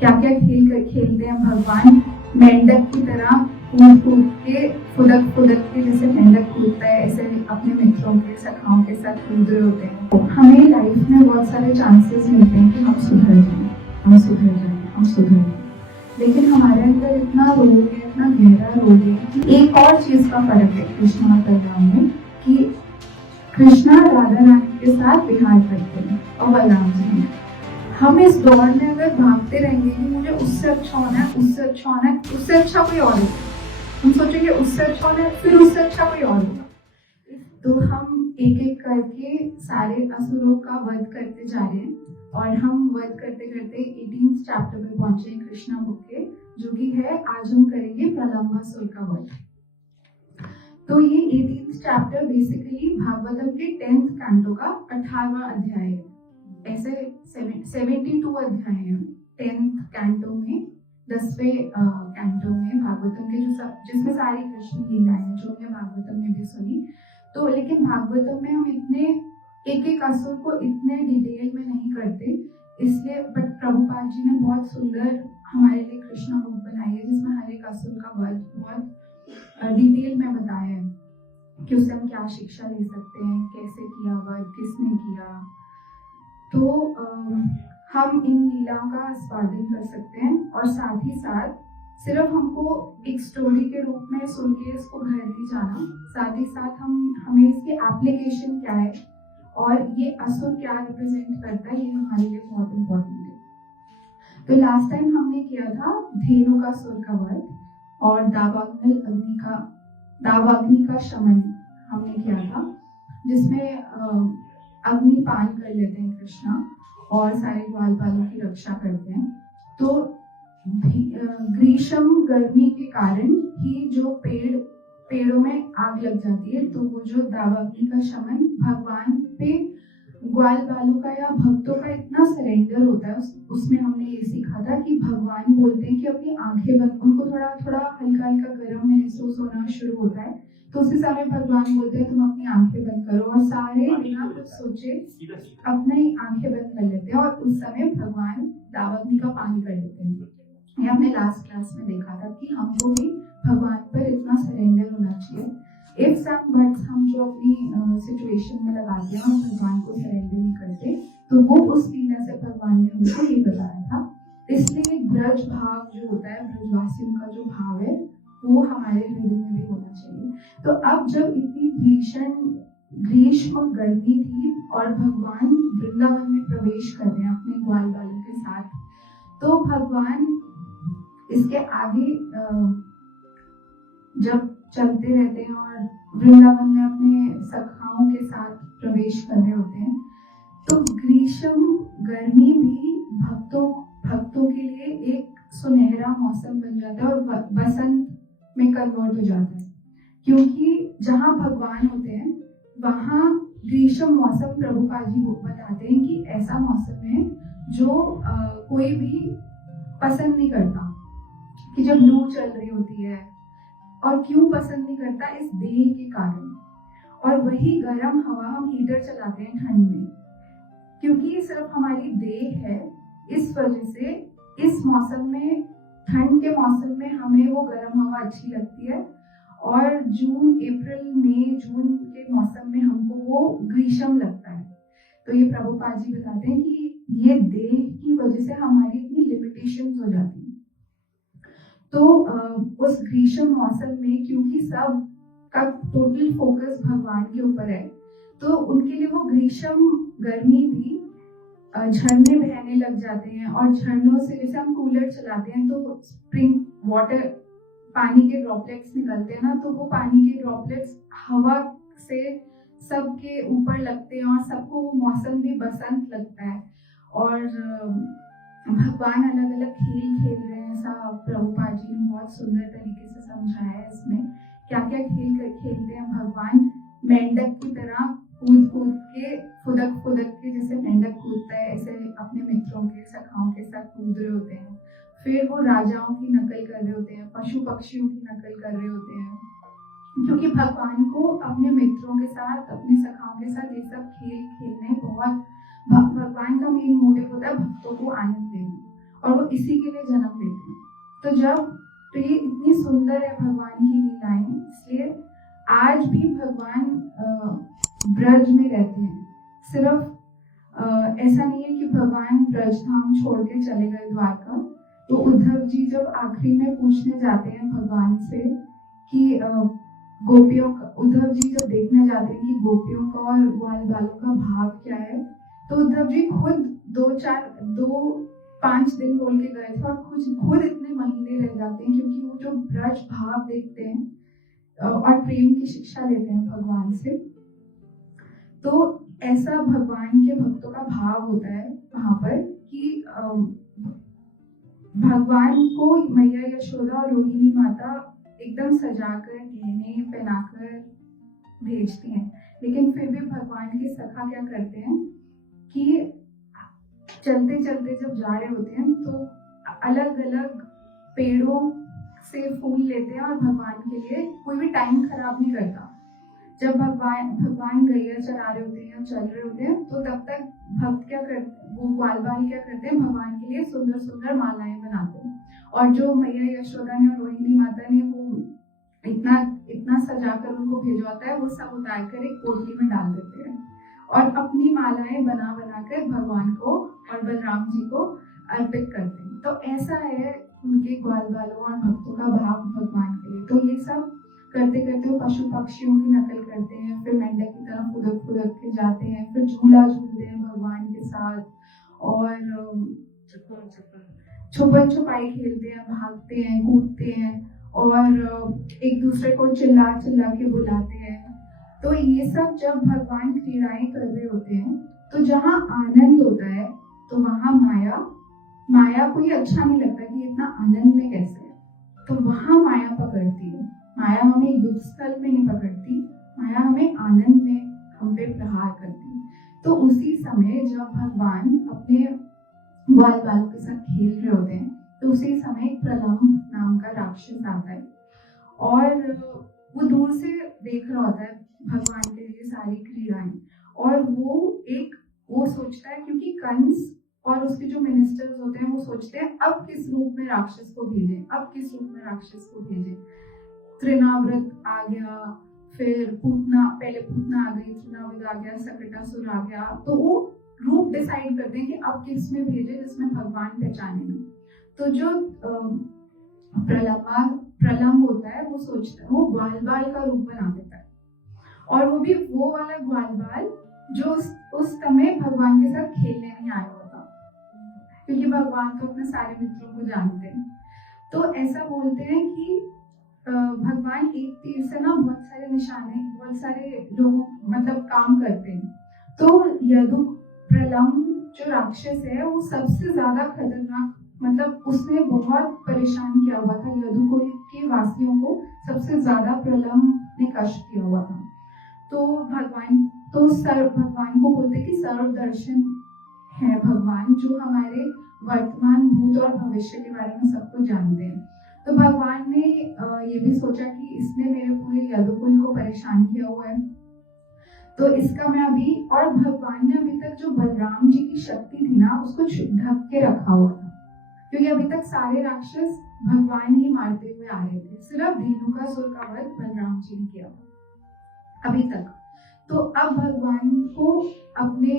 क्या क्या खेल खेलते हैं भगवान, मेंढक की तरह कूद कूद के, फुदक फुदक के, जैसे मेंढक कूदता है ऐसे अपने मित्रों के सखाओं के साथ कूद रहे होते हैं। तो हमें लाइफ में बहुत सारे चांसेस मिलते हैं कि हम सुधर जाएं, हम सुधर जाएं, हम सुधर जाएं, लेकिन हमारे अंदर इतना रोग है, इतना गहरा रोग है कि एक और चीज का फर्क है कृष्णा और बलराम में, कि कृष्णा राधा रानी के साथ विहार करते हैं और बलराम जी हैं। हम इस दौड़ में अगर भागते रहेंगे कि मुझे उससे अच्छा होना है, उससे अच्छा होना है, उससे अच्छा कोई और होगा, हम सोचेंगे उससे अच्छा होना है, फिर उससे अच्छा कोई और होगा, तो हम एक एक करके सारे असुरों का वध करते जा रहे हैं। और हम वध करते करते 18th चैप्टर में पहुंचे कृष्णा बुक के, जो कि है आज हम करेंगे प्रलंबासुर का वध। तो ये 18th चैप्टर बेसिकली भागवतम के 10th कैंटो का 18वां अध्याय है। ऐसे 72 अध्याय हैं 10th कैंटो में, 10वें कैंटो में भागवतम के, जो जिसमें सारी कृष्ण लीलाएं हैं जो हमने भागवतम में भी सुनी। तो लेकिन भागवतम में हम इतने एक एक असुर को इतने डिटेल में नहीं करते, इसलिए बट प्रभुपाद जी ने बहुत सुंदर हमारे लिए कृष्णा बुक बनाई है, जिसमें हर एक असुर का वध बहुत डिटेल में बताया है कि उससे हम क्या शिक्षा ले सकते हैं, कैसे किया वध, किसने किया। तो हम इन लीलाओं का आस्वादन कर सकते हैं और साथ ही साथ सिर्फ हमको एक स्टोरी के रूप में सुन के इसको घर नहीं जाना, साथ ही साथ हमें इसकी एप्लीकेशन क्या है और ये असुर क्या रिप्रेजेंट करता है, ये हमारे लिए बहुत इम्पोर्टेंट है। तो लास्ट टाइम हमने किया था धेनुकासुर का वध और दावाग्नि का शमन हमने किया था, जिसमें अग्निपान कर लेते हैं कृष्णा और सारे ग्वालपालों की रक्षा करते हैं। तो ग्रीष्म गर्मी के कारण ही जो पेड़ों में आग लग जाती है, तो वो जो दावाग्नि का शमन भगवान पे ग्वालपालों का या भक्तों का इतना सरेंडर होता है, उसमें हमने ये सीखा था कि भगवान बोलते हैं कि अपनी आंखें बंद, उनको थोड़ा थोड़ा हल्का हल्का गर्म महसूस होना शुरू होता है, तो उसी समय भगवान बोलते हैं तुम अपनी आंखें बंद करो, और सारे बिना कुछ सोचे अपनी आंखें बंद कर लेते हैं और उस समय भगवान दावाग्नि का पान कर लेते हैं। ये हमने लास्ट क्लास में देखा था कि हमको भी भगवान पर इतना सरेंडर होना चाहिए। इफ्स एंड बट्स हम जो अपनी सिचुएशन में लगाते हैं और भगवान को सरेंडर नहीं करते, तो वो उस लीला से भगवान ने हमको ये बताया था। इसलिए ब्रज भाव जो होता है, ब्रजवासियों का जो भाव है, वो हमारे हृदय में भी होना चाहिए। तो अब जब इतनी भीषण ग्रीष्म गर्मी थी और भगवान वृंदावन में प्रवेश कर रहे हैं अपने ग्वालबालों के साथ, तो भगवान इसके आगे जब चलते रहते हैं और वृंदावन में अपने सखाओं के साथ प्रवेश कर रहे होते हैं, तो ग्रीष्म गर्मी भी भक्तों के लिए एक सुनहरा मौसम बन जाता है और बसंत में कन्वर्ट हो जाता है, क्योंकि जहाँ भगवान होते हैं वहाँ ग्रीष्म मौसम प्रभुपाद जी बताते हैं कि ऐसा मौसम है जो कोई भी पसंद नहीं करता, कि जब लू चल रही होती है, और क्यों पसंद नहीं करता, इस देह के कारण। और वही गर्म हवा हम हीटर चलाते हैं ठंड में, क्योंकि सिर्फ हमारी देह है, इस वजह से इस मौसम में, ठंड के मौसम में हमें वो गर्म हवा अच्छी लगती है, और अप्रैल मई जून के मौसम में हमको वो ग्रीष्म लगता है। तो ये प्रभुपाद जी बताते हैं कि ये देह की वजह से हमारी इतनी लिमिटेशंस हो जाती है। तो उस ग्रीष्म मौसम में क्योंकि सब का टोटल फोकस भगवान के ऊपर है, तो उनके लिए वो ग्रीष्म गर्मी भी झरने बहने लग जाते हैं, और झरनों से जैसे हम कूलर चलाते हैं तो स्प्रिंग वाटर, पानी के ड्रॉपलेट्स निकलते हैं ना, तो वो पानी के ड्रॉपलेट्स हवा से सबके ऊपर लगते हैं और सबको वो मौसम भी बसंत लगता है। और भगवान अलग अलग खेल खेल रहे हैं, ऐसा प्रभुपाद जी ने बहुत सुंदर तरीके से समझाया है इसमें, क्या क्या खेल खेलते हैं भगवान। मेंढक की तरह कूद कूद के, फुदक फुदक के, जैसे मेंढक कूदता है ऐसे अपने मित्रों के सखाओं के साथ कूद रहे होते हैं। फिर वो राजाओं की नकल कर रहे होते हैं, पशु पक्षियों की नकल कर रहे होते हैं, क्योंकि भगवान को अपने मित्रों के साथ, अपने सखाओं के साथ ये सब खेल खेलने बहुत, भगवान का मेन मोटिव होता है भक्तों को आनंद देना। और वो इसी के लिए जन्म लेते हैं। तो ये इतनी सुंदर है भगवान की लीलाएं, इसलिए आज भी भगवान ब्रज में रहते हैं। सिर्फ ऐसा नहीं है कि भगवान ब्रज धाम छोड़ के चले गए द्वारका। तो उद्धव जी जब आखिरी में पूछने जाते हैं भगवान से कि गोपियों का, उद्धव जी जब देखने जाते हैं कि गोपियों का और ग्वाल बालों का भाव क्या है, तो उद्धव जी खुद 5 दिन बोल के गए थे और खुद इतने महीने रह जाते हैं, क्योंकि वो जो ब्रज भाव देखते हैं और प्रेम की शिक्षा लेते हैं भगवान से। तो ऐसा भगवान के भक्तों का भाव होता है वहां पर कि भगवान को मैया यशोदा और रोहिणी माता एकदम सजाकर गहने पहनाकर भेजती हैं, लेकिन फिर भी भगवान के सखा क्या करते हैं कि चलते चलते जब जा रहे होते हैं तो अलग अलग पेड़ों से फूल लेते हैं और भगवान के लिए कोई भी टाइम खराब नहीं करता। जब भगवान गैया चरा रहे होते हैं या चल रहे होते हैं, तो तब तक भक्त क्या करते, वो ग्वाल बाल क्या करते हैं, भगवान के लिए सुंदर सुंदर मालाएं बनाते हैं। और जो मैया यशोदा ने और रोहिणी माता ने वो इतना सजाकर उनको भेजवाता है, वो सब उतार कर एक पोटली में डाल देते हैं और अपनी मालाएं बना कर भगवान को और बलराम जी को अर्पित करते हैं। तो ऐसा है उनके ग्वाल बालों और भक्तों का भाव भगवान के लिए। तो ये सब करते करते वो पशु पक्षियों की नकल करते हैं, फिर मेंढक की तरफ फुदक के जाते हैं, फिर झूला झूलते हैं भगवान के साथ और छुपन छुपाई खेलते हैं, भागते हैं, कूदते हैं और एक दूसरे को चिल्ला के बुलाते हैं। तो ये सब जब भगवान क्रीड़ाएं कर रहे होते हैं, तो जहाँ आनंद होता है तो वहाँ माया को ये अच्छा नहीं लगता कि इतना आनंद में कैसे है, तो वहाँ माया पकड़ती है। माया हमें युद्ध स्थल में नहीं पकड़ती, माया हमें आनंद में हम पे प्रहार करती है। तो उसी समय जब भगवान अपने ग्वाल बालों के साथ खेल रहे होते हैं, तो उसी समय एक प्रलंब नाम का राक्षस आता है और वो दूर से देख रहा होता है भगवान के लिए सारी क्रीड़ाएं, और वो सोचता है, क्योंकि कंस और उसके जो मिनिस्टर्स होते हैं वो सोचते हैं अब किस रूप में राक्षस को भेजें। त्रिनाव्रत आ गया, फिर पहले पूतना आ गई, त्रिनाव्रत आ गया, सकटासुर आ गया, तो वो रूप डिसाइड करते हैं कि अब किस में भेजे जिसमें भगवान पहचाने नहीं। तो जो प्रलंब होता है वो सोचता है, वो ग्वाल बाल का रूप बना देता है, और वो भी वो वाला ग्वाल बाल जो उस समय भगवान के साथ खेलने नहीं आया होता, क्योंकि भगवान तो अपने सारे मित्रों को जानते हैं। तो ऐसा बोलते हैं कि भगवान एक तीर से ना बहुत सारे निशाने, बहुत सारे लोगों मतलब काम करते हैं। तो यदु प्रलंब जो राक्षस है वो सबसे ज्यादा खतरनाक, मतलब उसने बहुत परेशान किया हुआ था यदुकुल के वासियों को, सबसे ज्यादा प्रलंब ने कष्ट किया हुआ था। तो भगवान को बोलते कि सर्वदर्शन है भगवान, जो हमारे वर्तमान भूत और भविष्य के बारे में सब कुछ जानते हैं। तो भगवान ने ये भी सोचा कि इसने मेरे पूरे यदुकुल को परेशान किया हुआ है, तो इसका मैं अभी, और भगवान ने अभी तक जो बलराम जी की शक्ति थी ना उसको ढक के रखा हुआ था, क्योंकि अभी तक सारे राक्षस भगवान ही मारते हुए आ रहे थे, सिर्फ धेनुकासुर का वध बलराम जी ने किया अभी तक। तो अब भगवान को अपने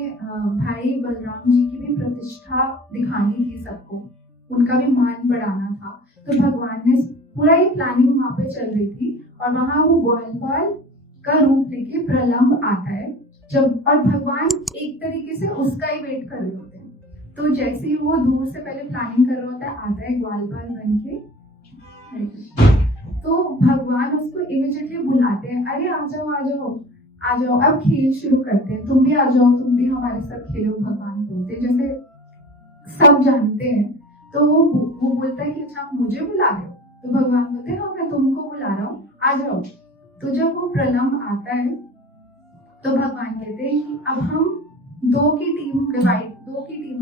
भाई बलराम जी की भी प्रतिष्ठा दिखानी थी सबको, उनका भी मान बढ़ाना था। तो भगवान ने पूरा ही प्लानिंग वहां पे चल रही थी, और वहां वो ग्वालपाल का रूप लेके प्रलंब आता है जब, और भगवान एक तरीके से उसका ही वेट कर रहे होते हैं। तो जैसे ही वो दूर से पहले प्लानिंग कर रहा होता है, आता है ग्वालपाल बन के, तो भगवान उसको इमीडिएटली बुलाते हैं, अरे आ जाओ अब खेल शुरू करते हैं, तुम भी आ जाओ, तुम भी हमारे साथ खेलो। भगवान बोलते हैं, जैसे सब जानते हैं, तो वो बोलता है कि अच्छा मुझे बुला रहे हो, तो भगवान बोलते हैं हाँ मैं तुमको बुला रहा हूँ, आ जाओ। तो जब वो प्रलंब आता है तो भगवान कहते हैं कि अब हम दो की टीम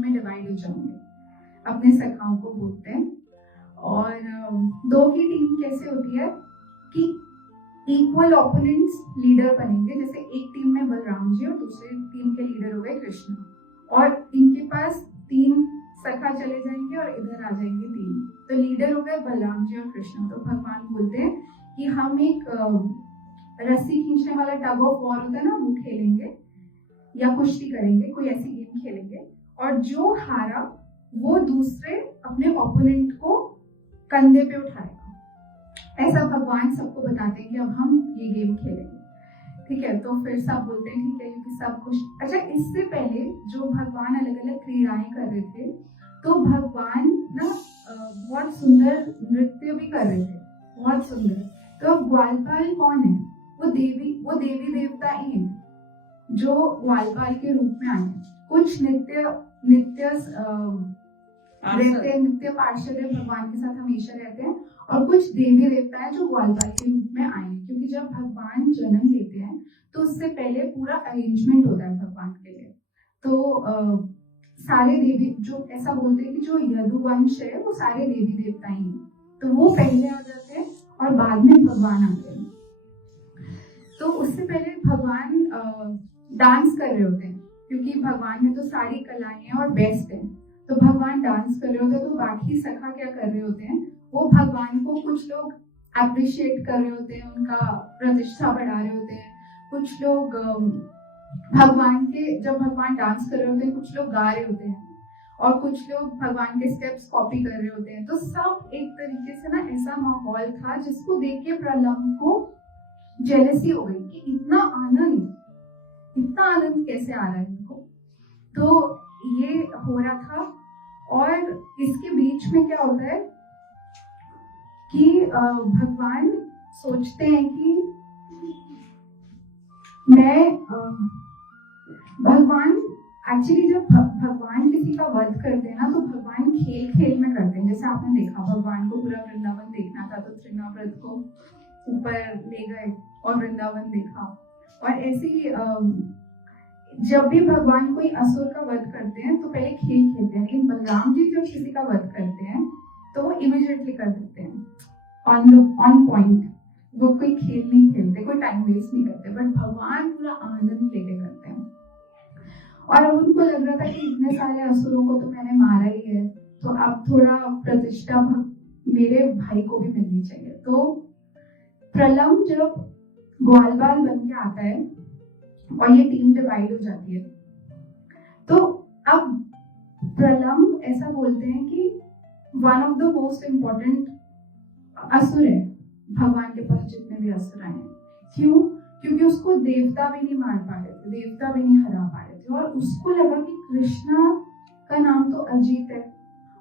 में डिवाइड हो जाएंगे, अपने सखाओं को बोलते हैं। और दो की टीम कैसे होती है कि इक्वल ओपोनेंट्स लीडर बनेंगे, जैसे एक टीम में बलराम जी और दूसरी टीम के लीडर हो गए कृष्ण, और इनके पास 3 सखा चले जाएंगे और इधर आ जाएंगे 3। तो लीडर हो गए बलराम जी और कृष्ण। तो भगवान बोलते हैं कि हम एक रस्सी खींचने वाला टग ऑफ वॉर होता है ना, वो खेलेंगे या कुश्ती करेंगे, कोई ऐसी गेम खेलेंगे, और जो हारा वो दूसरे अपने ओपोनेंट को कंधे पे उठाएगा। ऐसा भगवान सबको बताते हैं कि अब हम ये गेम खेलेंगे, ठीक है। तो फिर सब बोलते हैं ठीक है, क्योंकि सब खुश। अच्छा, इससे पहले जो भगवान अलग अलग क्रीड़ाएं कर रहे थे, तो भगवान ना बहुत सुंदर नृत्य भी कर रहे थे, बहुत सुंदर। तो ग्वालपाल कौन है? वो देवी देवता ही हैं जो ग्वालपाल के रूप में आए हैं। कुछ नित्य पार्षद भगवान के साथ हमेशा रहते हैं, और कुछ देवी देवता है जो ग्वालपाल के रूप में आए हैं। क्योंकि जब भगवान जन्म लेते हैं तो उससे पहले पूरा अरेंजमेंट होता है भगवान के लिए। तो सारे देवी, जो ऐसा बोलते हैं कि जो यदुवंश है वो सारे देवी देवता ही हैं, तो वो पहले आ जाते हैं और बाद में भगवान आते हैं। तो उससे पहले भगवान डांस कर रहे होते हैं, क्योंकि भगवान में तो सारी कलाएं हैं और बेस्ट है। तो भगवान डांस कर रहे होते हैं, तो बाकी सखा क्या कर रहे होते हैं, वो भगवान को कुछ लोग अप्रिशिएट कर रहे होते हैं, उनका प्रतिष्ठा बढ़ा रहे होते हैं। कुछ लोग भगवान के, जब भगवान डांस कर रहे होते हैं, कुछ लोग गा रहे होते हैं, और कुछ लोग भगवान के स्टेप्स कॉपी कर रहे होते हैं। तो सब एक तरीके से ना ऐसा माहौल था जिसको देख के प्रलम्ब को जेलसी हो गई कि इतना आनंद कैसे आ रहा है इनको। तो ये हो रहा था, और इसके बीच में क्या होता है कि भगवान सोचते हैं कि भगवान एक्चुअली जब भगवान किसी का वध करते हैं ना, तो भगवान खेल खेल में करते हैं। जैसे आपने देखा, भगवान को पूरा वृंदावन देखना था तो तृणाव्रत को ऊपर ले गए और वृंदावन देखा। और ऐसे ही जब भी भगवान कोई असुर का वध करते हैं तो पहले खेल खेलते हैं, लेकिन बलराम जी जब किसी का वध करते हैं तो वो इमीडिएटली कर देते हैं, ऑन पॉइंट। वो कोई खेल नहीं खेलते, कोई टाइम वेस्ट नहीं करते, बट भगवान पूरा आनंद लेके करते हैं। और अब उनको लग रहा था कि इतने सारे असुरों को तो मैंने मारा ही है, तो अब थोड़ा प्रतिष्ठा मेरे भाई को भी मिलनी चाहिए। तो प्रलम्ब जब ग्वालबाल बन के आता है और ये टीम डिवाइड हो जाती है, तो अब प्रलम्ब ऐसा बोलते हैं कि one of the most important असुर है भगवान के पास जितने भी असुर आए हैं। क्यों? क्योंकि उसको देवता भी नहीं मार पा रहे थे, देवता भी नहीं हरा पा रहे थे, और उसको लगा कि कृष्णा का नाम तो अजीत है,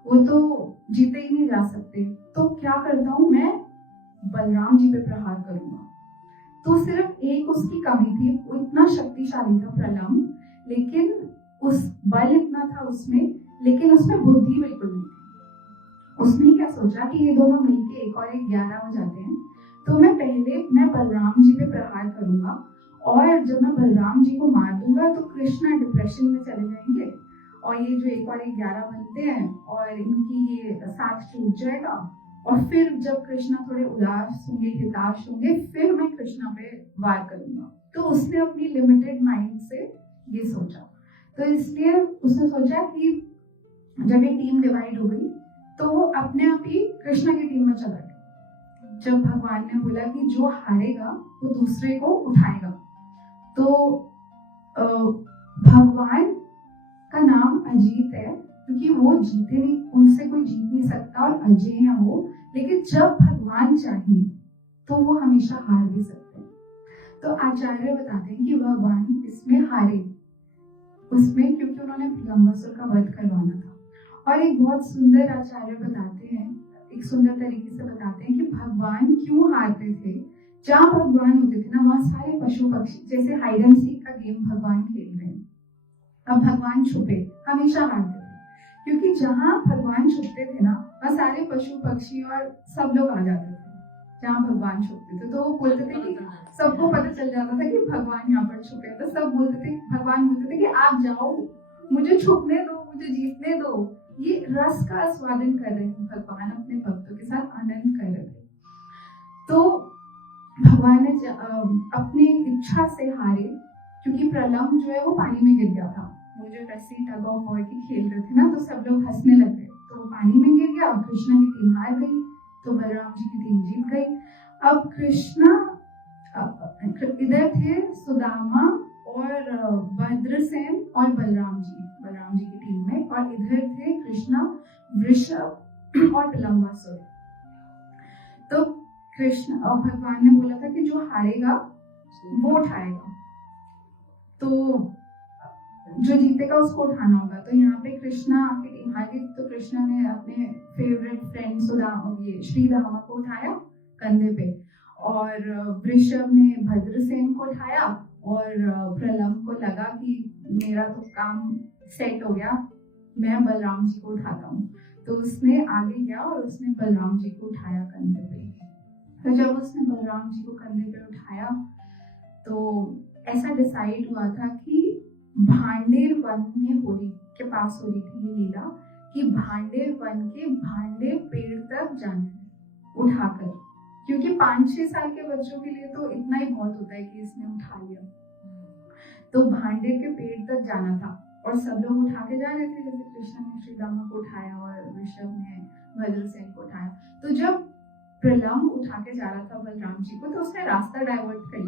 वो तो जीते ही नहीं जा सकते, तो क्या करता हूँ मैं, बलराम जी पे प्रहार करूंगा। तो सिर्फ एक उसकी कमी थी, वो इतना शक्तिशाली था प्रलम्ब, लेकिन उस बल इतना था उसमें, लेकिन उसमें बुद्धि बिल्कुल नहीं थी। उसने क्या सोचा कि ये दोनों मिलके 1 और 1 11 हो जाते हैं, तो मैं बलराम जी पे प्रहार करूंगा, और जब मैं बलराम जी को मार दूंगा तो कृष्णा डिप्रेशन में चले जाएंगे, और ये जो 1 और 1 11 बनते हैं और इनकी ये साथ टूट जाएगा, और फिर जब कृष्णा थोड़े उदास होंगे, हताश होंगे, फिर मैं कृष्णा पे वार करूंगा। तो उसने अपनी लिमिटेड माइंड से ये सोचा। तो इसलिए उसने सोचा कि जब ये टीम डिवाइड हो गई तो वो अपने आप ही कृष्णा की टीम में चला गया। जब भगवान ने बोला कि जो हारेगा वो दूसरे को उठाएगा, तो भगवान का नाम अजीत है, क्योंकि वो जीते नहीं, उनसे कोई जीत नहीं सकता, और अजय है वो। लेकिन जब भगवान चाहे तो वो हमेशा हार भी सकते हैं। तो आचार्य बताते हैं कि भगवान इसमें हारे, उसमें, क्योंकि उन्होंने प्रलम्बासुर का वध करवाना था। और एक बहुत सुंदर आचार्य बताते हैं, एक सुंदर तरीके से बताते हैं कि भगवान क्यों हारते थे। जहाँ भगवान होते थे ना, वहाँ सारे पशु पक्षी, जैसे हाइड एंड सीक का गेम भगवान खेल रहे हैं, अब भगवान छुपे, हमेशा हारते थे, क्योंकि जहाँ भगवान छुपते थे ना, वहाँ सारे पशु पक्षी और सब लोग आ जाते थे जहाँ भगवान छुपते थे। तो वो बोलते थे कि सबको पता चल जाता था कि भगवान यहाँ पर छुपे, तो सब बोलते थे, भगवान बोलते थे कि आप जाओ, मुझे छुपने दो, मुझे जीतने दो। ये रस का आस्वादन कर रहे थे भगवान, अपने भक्तों के साथ आनंद कर रहे थे। तो भगवान ने अपनी इच्छा से हारे, क्योंकि प्रलम्ब जो है वो पानी में गिर गया था, वो जो रस्सी टग ऑफ वॉर की खेल रहे थे ना, तो सब लोग हंसने लग गए। तो वो पानी में गिर गया, कृष्णा की टीम हार गई, तो बलराम जी की टीम जीत गई। अब कृष्णा इधर थे सुदामा और भद्रसेन और बलराम जी की टीम में, और इधर थे कृष्णा, वृषभ और प्रलंबासुर। तो कृष्ण और भगवान ने बोला था कि जो हारेगा वो उठाएगा, तो जो जीतेगा उसको उठाना होगा। तो यहाँ पे कृष्णा की टीम हार गई, तो कृष्णा ने अपने फेवरेट फ्रेंड श्रीदामा को उठाया कंधे पे, और वृषभ ने भद्रसेन को उठाया, और प्रलंब को लगा कि मेरा तो काम सेट हो गया, मैं बलराम जी को उठाता हूँ। तो उसने आगे गया और उसने बलराम जी को उठाया कंधे पे। तो जब उसने बलराम जी को कंधे पे उठाया, तो ऐसा डिसाइड हुआ था कि भांडेर वन में होली के पास हो रही थी ये लीला, कि भांडेर वन के भांडेर पेड़ तक जाना है उठाकर, क्योंकि 5-6 साल के बच्चों के लिए तो इतना ही बहुत होता है कि इसने उठा लिया। तो भांडेर के पेड़ तक जाना था, और सब लोग उठा के जा रहे थे, जैसे कृष्ण ने श्रीदामा को उठाया और वृषभ ने भद्रसेन को उठाया। तो जब प्रलंब उठा के जा रहा था बलराम जी को, तो उसने रास्ता डाइवर्ट कर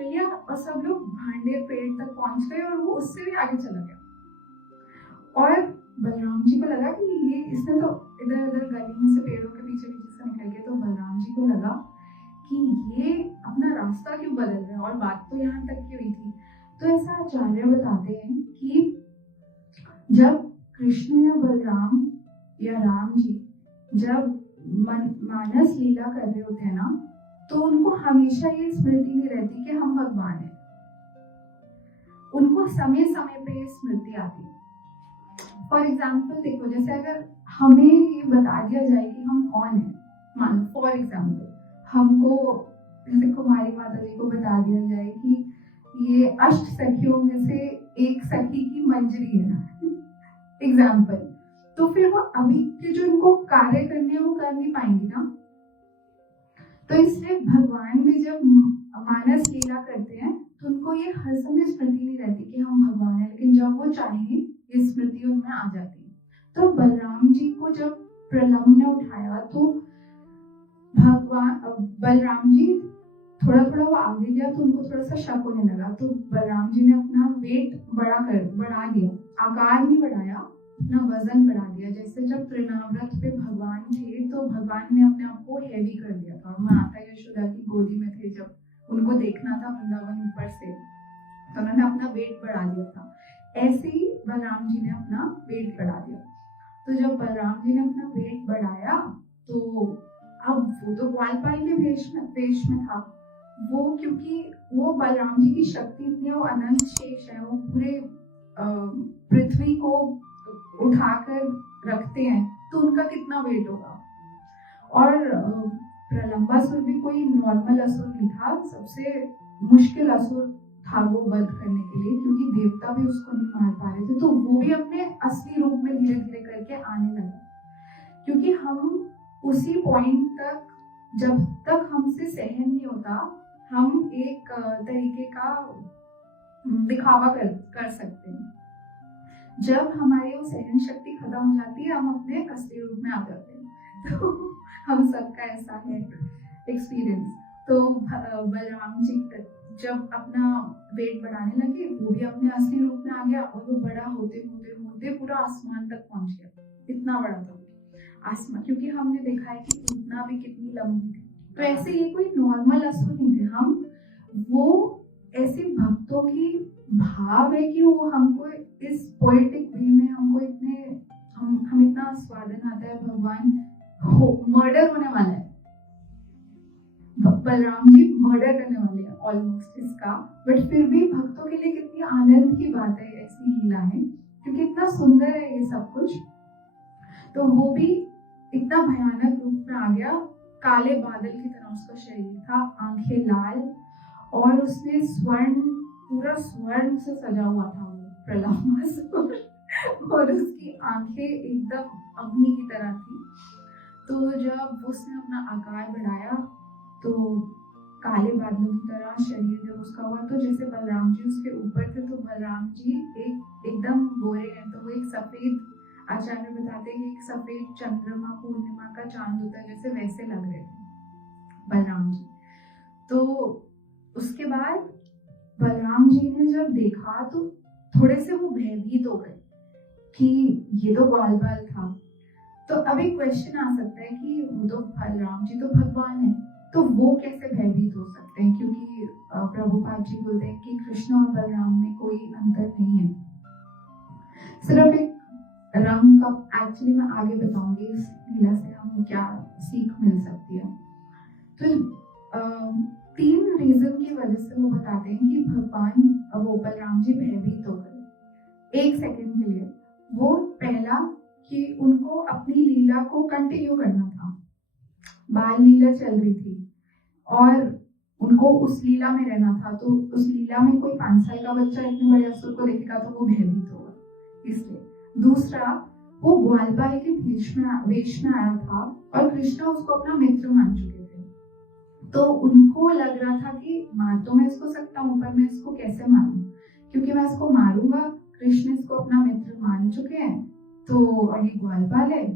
लिया, और सब लोग भांडेर पेड़ तक पहुंच गए, और वो उससे भी आगे चला गया। और बलराम जी को लगा कि ये इसने तो इधर उधर गली में से पेड़ों के पीछे से निकल गया। तो बलराम जी को लगा कि ये अपना रास्ता क्यों बदल रहे हैं, और बात तो यहाँ तक की हुई थी। तो ऐसा आचार्य बताते हैं कि जब कृष्ण या बलराम या राम जी जब मानस लीला कर रहे होते हैं ना, तो उनको हमेशा ये स्मृति नहीं रहती कि हम भगवान हैं। उनको समय समय पे ये स्मृति आती है। फॉर एग्जाम्पल देखो, जैसे अगर हमें ये बता दिया जाए कि हम कौन हैं, मान लो फॉर एग्जाम्पल हमको जैसे कुमारी माता जी को बता दिया जाए कि ये अष्ट सखियों में से एक सखी की मंजरी है एग्जाम्पल, तो फिर वो अभी के जो उनको कार्य करने हैं वो कर नहीं पाएंगी ना। तो इसलिए भगवान भी जब मानस लीला करते हैं तो उनको ये हर समय स्मृति नहीं रहती कि हम भगवान हैं, लेकिन जब वो चाहेंगे ये स्मृति उनमें आ जाती है। तो बलराम जी को जब प्रलंब ने उठाया, तो बलराम जी थोड़ा थोड़ा वो आगे गया, तो उनको थोड़ा सा शक होने लगा। तो बलराम जी ने अपना वेट बढ़ा दिया, आकार नहीं बढ़ाया, अपना वजन बढ़ा दिया। जैसे जब तृणाव्रत पे भगवान थे, तो भगवान ने अपने आप को हैवी कर दिया था, और माता यशोदा की गोदी में थे, जब उनको देखना था वृंदावन ऊपर से, तो उन्होंने अपना वेट बढ़ा दिया था। ऐसे ही बलराम जी ने अपना वेट बढ़ा दिया। तो जब बलराम जी ने अपना वेट बढ़ाया, तो अब वो तो ग्वालपाल के वेश में था वो, क्योंकि वो बलराम जी की शक्ति इतनी है, वो अनंत शेष है, वो पूरे पृथ्वी को उठाकर रखते हैं, तो उनका कितना वेट होगा। और प्रलंबासुर भी कोई नॉर्मल असुर नहीं था, सबसे मुश्किल असुर था वो वध करने के लिए, क्योंकि देवता भी उसको नहीं मार पा रहे थे। तो वो भी अपने असली रूप में धीरे धीरे करके आने लगा, क्योंकि हम उसी पॉइंट तक जब तक हमसे सहन नहीं होता, हम एक तरीके का दिखावा कर सकते हैं। जब हमारी वो सहन शक्ति खत्म हो जाती है, हम अपने असली रूप में आ जाते हैं। तो हम सबका ऐसा है एक्सपीरियंस। तो बलराम जी जब अपना वेट बढ़ाने लगे, वो भी अपने असली रूप में आ गया, और वो बड़ा होते होते होते पूरा आसमान तक पहुंच गया। इतना बड़ा था आसमान, क्योंकि हमने देखा है कि उतना भी कितनी लंबी थी। तो ऐसे ये कोई नॉर्मल असुर नहीं थे हम, वो ऐसे भक्तों की भाव है कि वो हमको इस पोएटिक वे में हमको हम इतना स्वादन आता है। भगवान मर्डर होने वाला है, बलराम जी मर्डर करने वाले हैं ऑलमोस्ट इसका, बट फिर भी भक्तों के लिए कितनी आनंद की बात है, ऐसी लीला है, क्योंकि इतना सुंदर है ये सब कुछ। तो वो भी इतना भयानक रूप में आ गया, काले बादल की तरह उसका शरीर था, आंखें लाल, और उसने पूरा स्वर्ण से सजा हुआ था वो प्रलंबासुर, और उसकी आंखें एकदम अग्नि की तरह थी। तो जब उसने अपना आकार बढ़ाया, तो काले बादलों की तरह शरीर जब उसका हुआ, तो जैसे बलराम जी उसके ऊपर थे, तो बलराम जी एकदम गोरे हैं, तो वो एक सफेद, आचार्य बताते हैं कि एक सफेद चंद्रमा पूर्णिमा का चांद होता है, जैसे वैसे लग रहे थे बलराम जी। तो उसके बाद बलराम जी ने जब देखा तो थोड़े से वो भयभीत हो गए कि ये तो ग्वाल बाल था। तो अब एक क्वेश्चन आ सकता है कि वो तो बलराम जी तो भगवान है, तो वो कैसे भयभीत हो सकते हैं, क्योंकि प्रभुपाद जी बोलते हैं कि कृष्ण और बलराम में कोई अंतर नहीं है, सिर्फ एक रंग का। एक्चुअली मैं आगे बताऊंगी इस लीला से हमें क्या सीख मिल सकती है। तो 3 रीजन की वजह से वो बताते हैं कि भगवान वो बलराम जी भयभीत हो गए 1 सेकंड के लिए। वो पहला कि उनको अपनी लीला को कंटिन्यू करना था, बाल लीला चल रही थी और उनको उस लीला में रहना था, तो उस लीला में कोई 5 साल का बच्चा इतने बड़े असुर को देखेगा तो वो भयभीत होगा, इसलिए। दूसरा, वो ग्वालबाल के वेश में आया था और कृष्ण उसको अपना मित्र मान चुके थे, तो उनको लग रहा था कि मार तो मैं इसको सकता हूँ, पर मैं इसको कैसे मारूं, क्योंकि मैं इसको मारूंगा, कृष्ण इसको अपना मित्र मान चुके हैं, तो और ये ग्वालबाल है,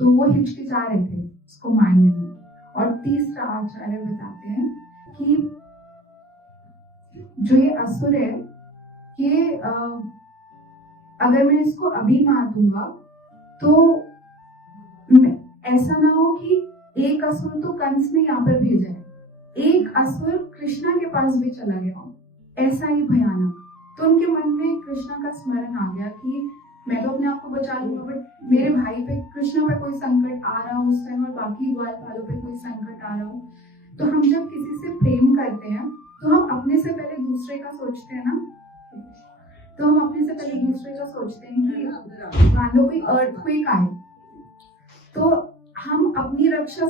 तो वो हिचकिचा रहे थे इसको मारने में। और तीसरा, आचार्य बताते हैं कि जो ये असुर है, ये अगर मैं इसको अभी मार दूंगा तो ऐसा ना हो कि एक असुर तो कंस ने यहाँ पर भेजा है, एक असुर कृष्णा के पास भी चला गया, ऐसा ही भयानक। तो उनके मन में कृष्णा का स्मरण आ गया कि मैं तो अपने आप को बचा लूंगा, बट मेरे भाई पे, कृष्णा पे कोई संकट आ रहा हो उस टाइम, और बाकी ग्वालपालों पे कोई संकट आ रहा हो। तो हम जब किसी से प्रेम करते हैं तो हम अपने से पहले दूसरे का सोचते हैं ना, तो हम अपने से पहले दूसरे का सोचते हैं कि मान लो कोई अर्थक्वेक आए, तो हम अपनी रक्षा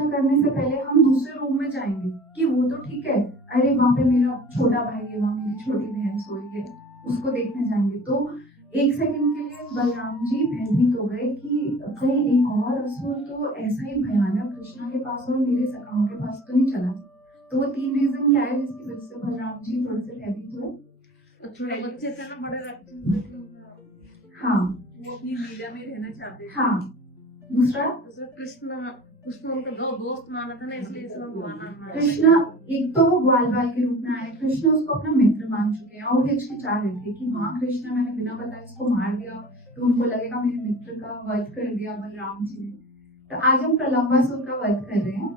करने से पहले हम दूसरे रूम में जाएंगे कि वो तो ठीक है, अरे वहां पे मेरा छोटा भाई है, वहां मेरी छोटी बहन सोई है, उसको देखने जाएंगे। तो 1 सेकंड के लिए बलराम जी भयभीत हो गए कि कहीं एक और असुर तो ऐसा ही भयानक कृष्णा के पास और मेरे सखाओं के पास तो नहीं चला। तो वो 3 रीजन क्या है जिसकी वजह से बलराम जी थोड़े से भयभीत हुए। तो छोटे बच्चे थे ना, बड़े राक्षस। हाँ, वो अपनी लीला में रहना चाहते थे। हाँ। दूसरा कृष्ण उनका दोस्त माना था ना, इसलिए माना। कृष्ण एक तो वो ग्वालबाल के रूप में आए, कृष्ण उसको अपना मित्र मान चुके हैं और वो हिचकिचा रहे थे कि हाँ कृष्ण मैंने बिना बताए इसको मार दिया तो उनको लगेगा मेरे मित्र का वध कर दिया बलराम जी ने। तो आज हम प्रलंबासुर का वध कर रहे हैं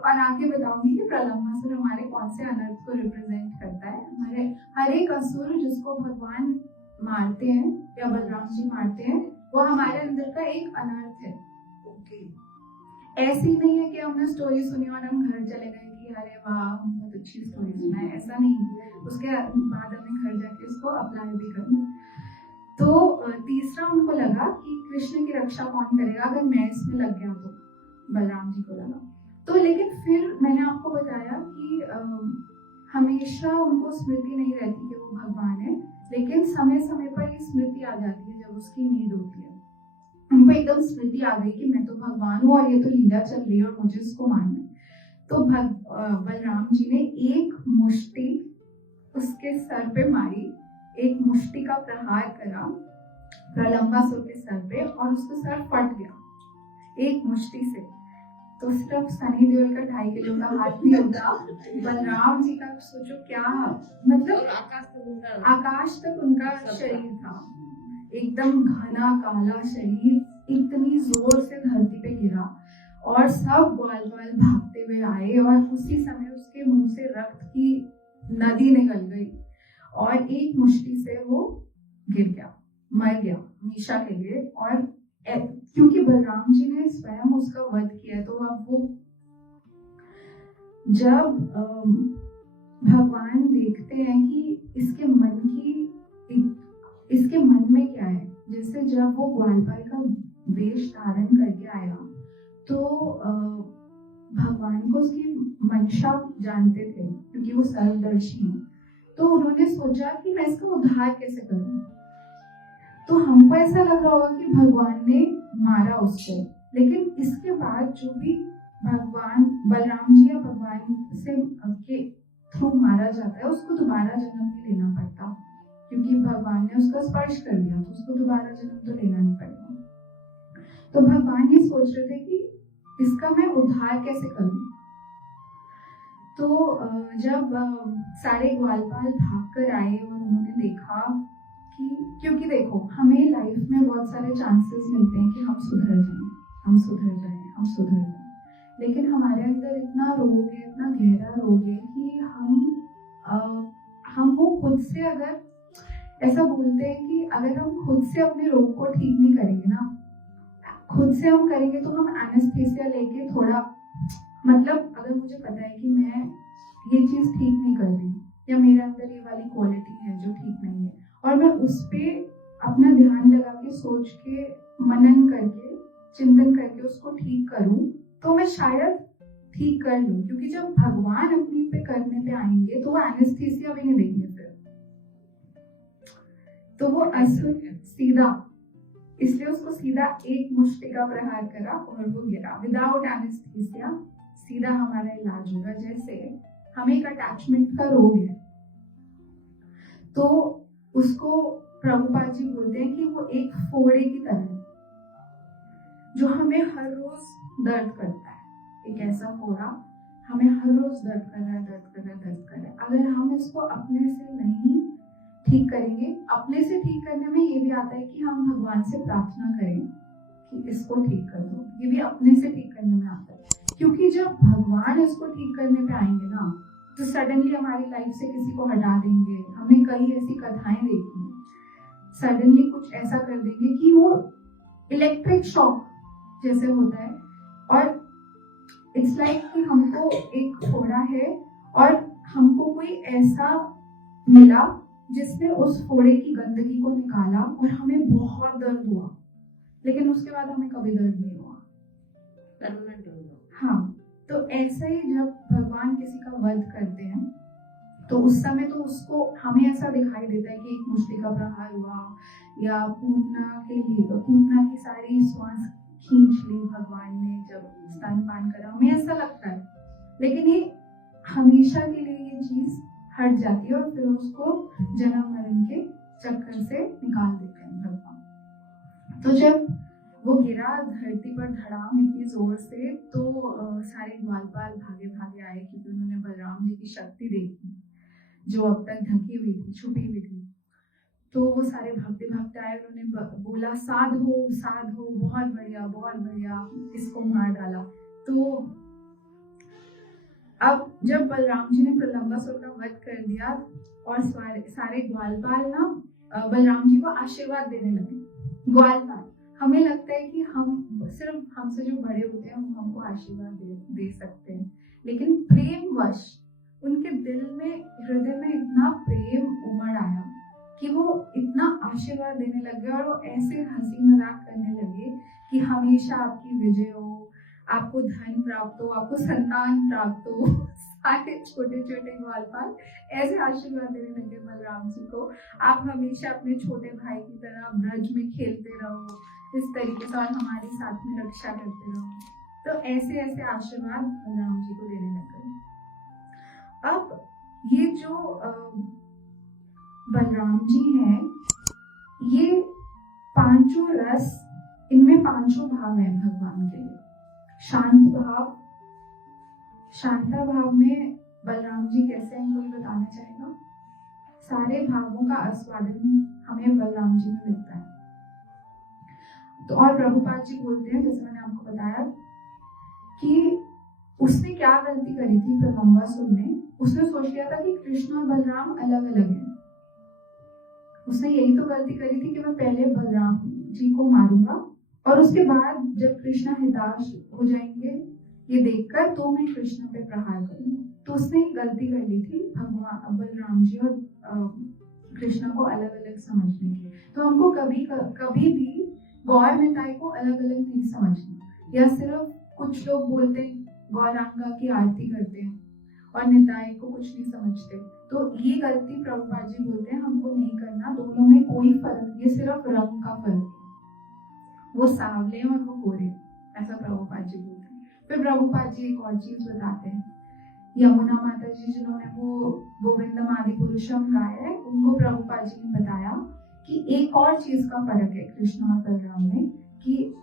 और आगे बताऊंगी कि प्रलंबासुर हमारे कौन से अनर्थ को रिप्रेजेंट करता है। हमारे हर एक असुर जिसको भगवान मारते हैं या बलराम जी मारते हैं, वो हमारे अंदर का एक अनर्थ है। ऐसी नहीं है कि हमने स्टोरी सुनी और हम घर चले गए कि अरे वाह बहुत अच्छी स्टोरी सुना है, ऐसा नहीं। उसके बाद हमें घर जाके इसको अप्लाई भी करना। तो तीसरा उनको लगा कि कृष्ण की रक्षा कौन करेगा अगर मैं इसमें लग गया, तो बलराम जी को लगा। तो लेकिन फिर मैंने आपको बताया कि हमेशा उनको स्मृति नहीं रहती कि वो भगवान है, लेकिन समय समय पर ये स्मृति आ जाती है जब उसकी नीड होती है। उनको एकदम स्मृति आ गई कि मैं तो भगवान हूँ और ये तो लीला चल रही है और मुझे इसको मारना है। तो बलराम जी ने एक मुष्टि उसके सर पे मारी, एक मुष्टि का प्रहार करा प्रलंबासुर के सर पे और उसका सर फट गया एक मुष्टि से। तो सिर्फ सनी देओल का 2.5 किलो का हाथ नहीं होता, बलराम जी का सोचो क्या, मतलब आकाश तक उनका शरीर था, एकदम घना काला शरीर, इतनी जोर से धरती पे गिरा और सब ग्वालबाल भागते हुए आए और उसी समय उसके मुंह से रक्त की नदी निकल गई और एक मुष्टि से वो गिर गया, मर गया हमेशा के लिए। और क्योंकि बलराम जी ने स्वयं उसका वध किया, तो अब वो जब भगवान देखते हैं कि इसके मन में क्या है, जैसे जब वो ग्वालबाल का वेश धारण करके आया तो भगवान को उसकी मंशा जानते थे क्योंकि वो सर्वदर्शी हैं। तो उन्होंने सोचा कि मैं इसका उद्धार कैसे करूं। तो हमको ऐसा लग रहा होगा कि भगवान ने मारा उसको, लेकिन इसके बाद जो भी भगवान बलराम जी या भगवान से के थ्रू मारा जाता है, उसको दोबारा जन्म नहीं लेना पड़ता, क्योंकि भगवान ने उसका स्पर्श कर दिया, तो उसको दोबारा जन्म तो लेना नहीं पड़ेगा। तो भगवान ये सोच रहे थे कि इसका मैं उद्धार कैसे करूं। तो जब सारे ग्वालपाल भाग कर आए और उन्होंने देखा कि, क्योंकि देखो हमें लाइफ में बहुत सारे चांसेस मिलते हैं कि हम सुधर जाएं, हम सुधर जाएं, हम सुधर जाएं, लेकिन हमारे अंदर इतना रोग है, इतना गहरा रोग है कि हम वो खुद से, अगर ऐसा बोलते हैं कि अगर हम खुद से अपने रोग को ठीक नहीं करेंगे ना, खुद से हम करेंगे तो हम एनेस्थीसिया लेके थोड़ा, मतलब अगर मुझे पता है कि मैं ये चीज ठीक नहीं कर रही या मेरे अंदर ये वाली क्वालिटी है जो ठीक नहीं है, और मैं उस पे अपना ध्यान लगा के सोच के मनन करके चिंतन करके उसको ठीक करूं, तो मैं शायद ठीक कर लूं, क्योंकि जब भगवान अपने पे करने पे आएंगे तो वो एनेस्थीसिया भी नहीं देंगे फिर, तो वो असुर सीधा, इसलिए उसको सीधा एक मुष्टि का प्रहार करा और वो गिरा विदाउट एनेस्थीसिया। सीधा हमारा इलाज होगा। जैसे हमें एक अटैचमेंट का रोग है, तो उसको प्रभुपाद जी बोलते हैं कि वो एक फोड़े की तरह है जो हमें हर रोज दर्द करता है। एक ऐसा फोड़ा हमें हर रोज दर्द कर रहा है, दर्द कर रहा है, दर्द कर रहा है। अगर हम इसको अपने से नहीं ठीक करेंगे, अपने से ठीक करने में ये भी आता है कि हम भगवान से प्रार्थना करें कि इसको ठीक कर दो, ये भी अपने से ठीक करने में आता है। क्योंकि जब भगवान इसको ठीक करने पे आएंगे ना, तो सडनली हमारी लाइफ से किसी को हटा देंगे। हमने कई ऐसी कथाएं देखी हैं, सडनली कुछ ऐसा कर देंगे कि वो इलेक्ट्रिक शॉक जैसे होता है, और इट्स लाइक कि हमको एक फोड़ा है और हमको कोई ऐसा मिला जिसने उस फोड़े की गंदगी को निकाला और हमें बहुत दर्द हुआ, लेकिन उसके बाद हमें कभी दर्द नहीं हुआ। हाँ, तो ऐसा ही जब भगवान किसी का वध करते हैं तो उस समय तो उसको हमें ऐसा दिखाई देता है कि एक मुष्टि का प्रहार हुआ, या पूतना की सारी श्वास खींच ली भगवान ने जब स्तनपान करा, हमें ऐसा लगता है। लेकिन ये हमेशा के लिए ये चीज हट जाती है और फिर उसको जन्म मरण के चक्कर से निकाल देते हैं भगवान। तो जब वो गिरा धरती पर धड़ाम इतनी जोर से, तो सारे ग्वालपाल भागे भागे आए, क्योंकि उन्होंने बलराम जी की शक्ति देखी जो अब तक ढकी हुई थी, छुपी हुई थी। तो वो सारे भागते भागते आए, उन्होंने बोला साधो साधो, बहुत बढ़िया, इसको मार डाला। तो अब जब बलराम जी ने प्रलंबासुर का वध कर दिया और सारे ग्वालपाल ना बलराम जी को आशीर्वाद देने लगे। ग्वालपाल, हमें लगता है कि हम सिर्फ हमसे जो बड़े होते हैं वो हमको आशीर्वाद दे सकते हैं, लेकिन प्रेमवश उनके दिल में, हृदय में इतना प्रेम उमड़ आया कि वो इतना आशीर्वाद देने लगे और वो ऐसे हंसी मजाक करने लगे कि हमेशा आपकी विजय हो, आपको धन प्राप्त हो, आपको संतान प्राप्त हो। सारे छोटे छोटे ग्वालपाल ऐसे आशीर्वाद देने लगे बलराम जी को, आप हमेशा अपने छोटे भाई की तरह ब्रज में खेलते रहो, इस तरीके से, और हमारे साथ में रक्षा करते रहो। तो ऐसे ऐसे आशीर्वाद बलराम जी को देने लगे। अब ये जो बलराम जी हैं, ये पांचों रस, इनमें पांचों भाव हैं भगवान के लिए। शांत भाव, शांता भाव में बलराम जी कैसे हैं, कोई बताना चाहेगा? सारे भावों का आस्वादन हमें बलराम जी में मिलता है। तो और प्रभुपाद जी बोलते हैं, जैसे मैंने आपको बताया, कि उसने क्या गलती करी थी प्रलंबासुर ने, उसने सोच लिया था कि कृष्ण और बलराम अलग अलग हैं। उसने यही तो गलती करी थी कि मैं पहले बलराम जी को मारूंगा और उसके बाद जब कृष्ण हिताश हो जाएंगे ये देखकर, तो मैं कृष्ण पे प्रहार करूंगा। तो उसने गलती कर ली थी भगवान बलराम जी और कृष्ण को अलग अलग समझने की। तो हमको कभी भी गौर निताई को अलग अलग नहीं समझना, या सिर्फ कुछ लोग बोलते हैं गौरांगा की आरती करते हैं और निताई को कुछ नहीं समझते, तो ये गलती प्रभुपाद जी बोलते हैं हमको नहीं करना। दोनों में कोई फर्क नहीं, ये सिर्फ रंग का फर्क है, वो सांवले और वो गोरे, ऐसा प्रभुपाद जी बोलते हैं। फिर प्रभुपाद जी एक और चीज बताते हैं, यमुना माता जी जिन्होंने वो गोविंदम आदि पुरुषम गाया है, उनको प्रभुपाद जी ने बताया कि एक और चीज का फर्क है कृष्णा और बलराम में, कि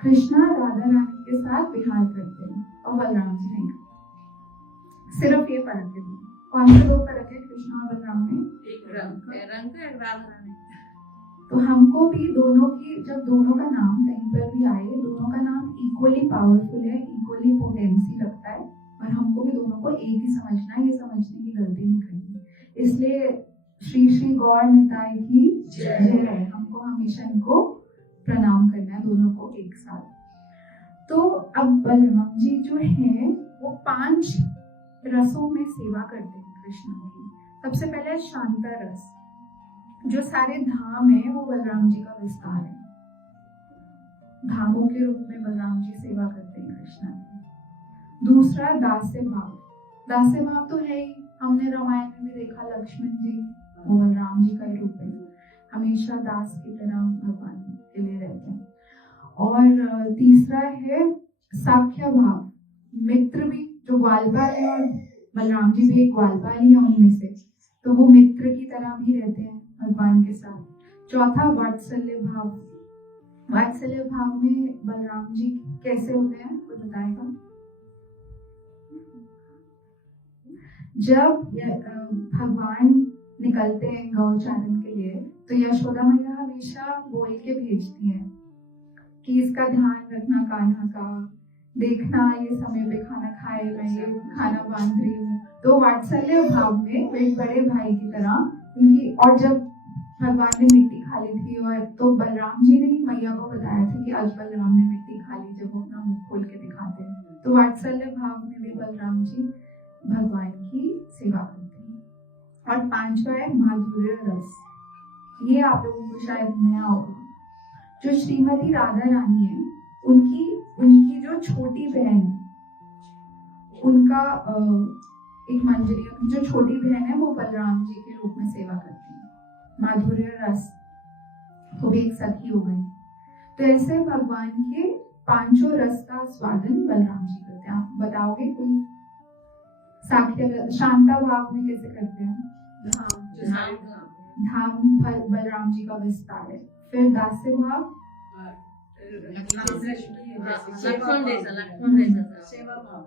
कृष्णा राधा रानी के साथ विहार करते हैं और बलराम जी नहीं करते। सिर्फ ये फर्क है। कौन से दो फर्क है कृष्णा और बलराम में? एक रंग का, एक राधा रानी। तो हमको भी दोनों की, जब दोनों का नाम कहीं पर भी आए, दोनों का नाम इक्वली पावरफुल है, इक्वली पोटेंसी रखता है, और हमको भी दोनों को एक ही समझना है, ये समझने की गलती नहीं करनी। इसलिए श्री श्री गौर निताई की जय है, हमको हमेशा इनको प्रणाम करना है, दोनों को एक साथ। तो अब बलराम जी जो है वो 5 रसों में सेवा करते हैं कृष्ण की। सबसे पहले शांता रस, जो सारे धाम है वो बलराम जी का विस्तार है, धामों के रूप में बलराम जी सेवा करते हैं कृष्ण की। दूसरा दास्य भाव, दास्य भाव तो है ही, हमने रामायण में भी देखा, लक्ष्मण जी वो बलराम जी का ही रूप है, हमेशा दास की तरह भगवान के लिए रहते हैं। और तीसरा है साख्या भाव, मित्र भी, जो ग्वालपाल है और बलराम जी भी एक ग्वालपाल ही है उनमें से, तो वो मित्र की तरह भी रहते हैं भगवान के साथ। चौथा वात्सल्य भाव, वात्सल्य भाव में बलराम जी कैसे होते हैं, कोई बताएगा? जब भगवान निकलते हैं गौचारण के लिए, तो यशोदा मैया हमेशा बोल के भेजती हैं कि इसका ध्यान रखना कान्हा का, देखना ये समय पे खाना खाए, मैं ये खाना बांध रही हूँ। तो वात्सल्य भाव में एक बड़े भाई की तरह उनकी, और जब भगवान ने मिट्टी खा ली थी, और तो बलराम जी ने मैया को बताया था कि आज बलराम ने मिट्टी खा ली, जब वो अपना मुंह खोल के दिखाते हैं। तो वात्सल्य भाव में भी बलराम जी भगवान की सेवा करते हैं। और 5वां है माधुर्य रस, ये आप लोगों को शायद नया होगा। जो श्रीमती राधा रानी है, उनकी जो छोटी बहन है, उनका एक मंजरी, जो छोटी बहन है वो बलराम जी के रूप में सेवा करती है। माधुर्य रस, वो भी एक सखी हो गई। तो ऐसे भगवान के 5 रस का स्वादन बलराम जी करते हैं। आप बताओगे कोई? साख्य, शांता भाव में कैसे करते हैं? धाम फल बलराम जी का विस्तार है। फिर दास्य भाव,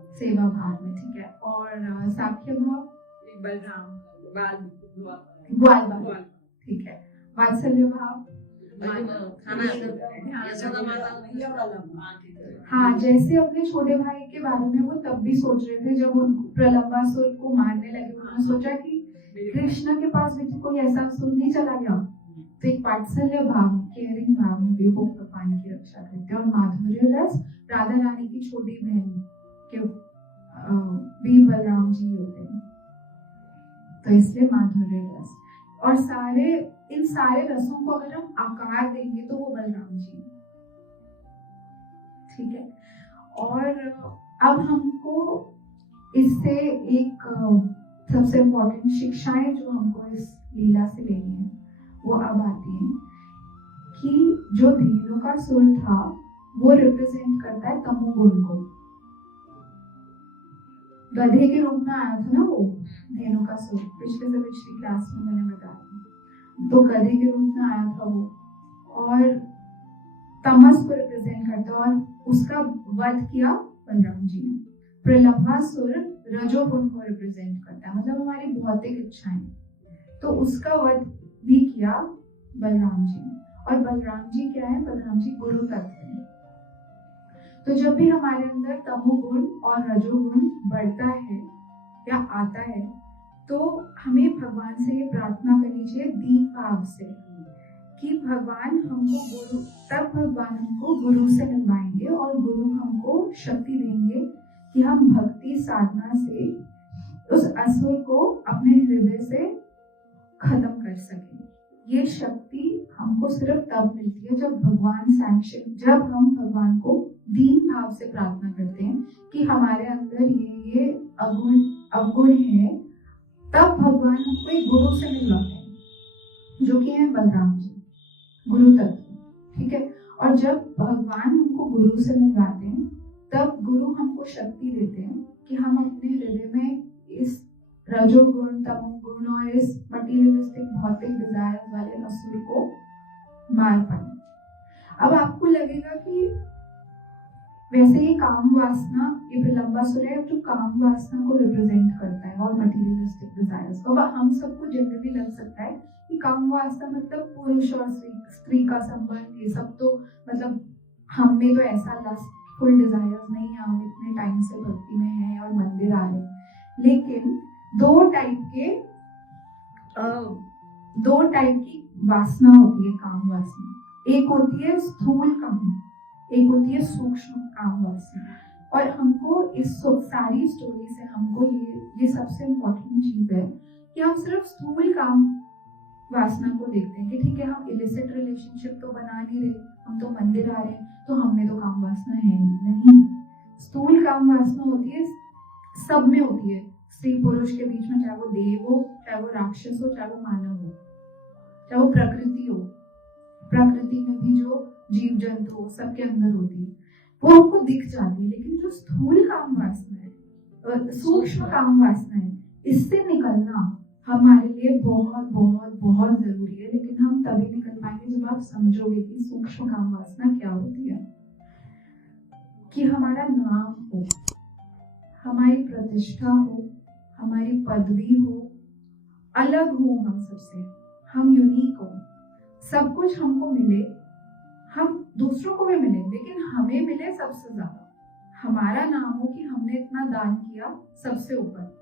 सेवा भाव में, ठीक है। और साख्य भाव ग्वाल, ठीक है। वात्सल्य भाव, हाँ, जैसे अपने छोटे भाई के बारे में वो तब भी सोच रहे थे, जब वो प्रलंबासुर को मारने लगे, उन्होंने सोचा कि कृष्ण के पास भी कोई ऐसा असुर नहीं चला गया। तो एक वात्सल्य भाव, केयरिंग भाव में भी वो भगवान की रक्षा करते हैं। और माधुर्य रस, राधा रानी की छोटी बहन के भी बलराम जी होते हैं, तो इसलिए माधुर्य रस। और इन सारे रसों को अगर हम आकार देंगे तो वो बलराम जी, ठीक है। और अब हमको इससे एक सबसे इम्पोर्टेंट शिक्षाएं जो हमको इस लीला से लेनी है, वो अब आती है कि जो धेनुकासुर था वो रिप्रेजेंट करता है तमोगुण को। गधे के रूप में आया था ना वो धेनुकासुर, पिछली क्लास में मैंने बताया। तो गधे के रूप में आया था वो, और तमस को रिप्रेजेंट करता है, और उसका वध किया बलराम जी ने। प्रलंबासुर रजोगुण को रिप्रेजेंट करता है, मतलब हमारी भौतिक इच्छाएं, तो उसका वध भी किया बलराम जी ने। और बलराम जी क्या है? बलराम जी गुरु तत्व है। तो जब भी हमारे अंदर तमोगुण और रजोगुण बढ़ता है या आता है, तो हमें भगवान से ये प्रार्थना करनी चाहिए दीन भाव से कि भगवान हमको गुरु, तब भगवान हमको गुरु से मिलवाएंगे और गुरु हमको शक्ति देंगे कि हम भक्ति साधना से उस असुर को अपने हृदय से खत्म कर सके। ये शक्ति हमको सिर्फ तब मिलती है जब जब हम भगवान को दीन भाव से प्रार्थना करते हैं कि हमारे अंदर ये अवगुण है, तब भगवान हमको एक गुरु से मिलवाते हैं, जो कि है बलराम जी, गुरु तत्व, ठीक है। और जब भगवान हमको गुरु से मिलवाते हैं, तब गुरु हमको शक्ति देते हैं कि हम अपने हृदय में इस रजोगुण, तमोगुण और इस मटीरियलिस्टिक भौतिक डिजायर्स वाले असुर को मार पाए। अब आपको लगेगा कि वैसे ही काम वासना, ये प्रलंबासुर है जो काम वासना को रिप्रेजेंट करता है और मटीरियलिस्टिक डिजायर्स को। अब हम सबको जनरली लग सकता है कि काम वासना मतलब पुरुष और स्त्री का संबंध, ये सब तो मतलब हम में तो ऐसा लस्टफुल डिजायर्स नहीं है, हम इतने टाइम से भक्ति में हैं और मंदिर आ रहे हैं। लेकिन दो टाइप की वासना होती है काम वासना। एक होती है स्थूल काम, एक होती है सूक्ष्म काम वासना। और हमको इस सारी स्टोरी से हमको ये सबसे इम्पोर्टेंट चीज है कि हम सिर्फ स्थूल काम वासना को देखते हैं कि ठीक है, हम इलिसिट रिलेशनशिप तो बना नहीं रहे, हम तो मंदिर आ रहे हैं, तो हम में तो काम वासना है नहीं। स्थूल काम वासना होती है, सब में होती है, स्त्री पुरुष के बीच में, चाहे वो देव हो, चाहे वो राक्षस हो, चाहे वो मानव हो, चाहे वो प्रकृति हो। प्रकृति में भी जो जीव जंतु हो, सबके अंदर होती है, वो हमको दिख जाती है। लेकिन जो स्थूल काम वासना है, सूक्ष्म काम वासना है, इससे निकलना हमारे लिए बहुत बहुत बहुत जरूरी है। लेकिन हम तभी निकल पाएंगे जब आप समझोगे कि सूक्ष्म काम वासना क्या होती है। कि हमारा नाम हो, हमारी प्रतिष्ठा हो, हमारी पदवी हो, अलग हो हम सबसे, हम यूनिक हो, सब कुछ हमको मिले, हम दूसरों को भी मिले, लेकिन हमें मिले सबसे ज्यादा। हमारा नाम हो कि हमने इतना दान किया सबसे ऊपर,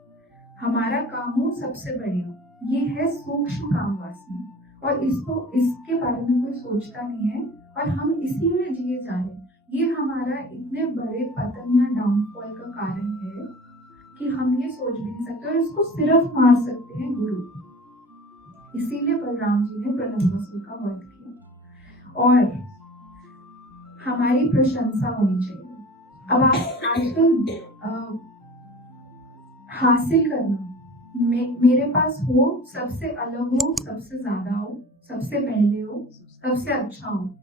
हमारा काम हो सबसे बढ़िया। ये है सूक्ष्म काम वासना। और इसके बारे में कोई सोचता नहीं है और हम इसी में जिए जा रहे हैं। ये हमारा इतने बड़े पतन या डाउनफॉल का कारण है कि हम ये सोच भी नहीं सकते, और इसको सिर्फ मार सकते हैं गुरु। इसीलिए बलराम जी ने प्रलंबासुर का वध किया और हमारी प्रशंसा होनी चाहिए। अब आप आजकल हासिल करना, मेरे पास हो, सबसे अलग हो, सबसे ज्यादा हो, सबसे पहले हो, सबसे अच्छा हो,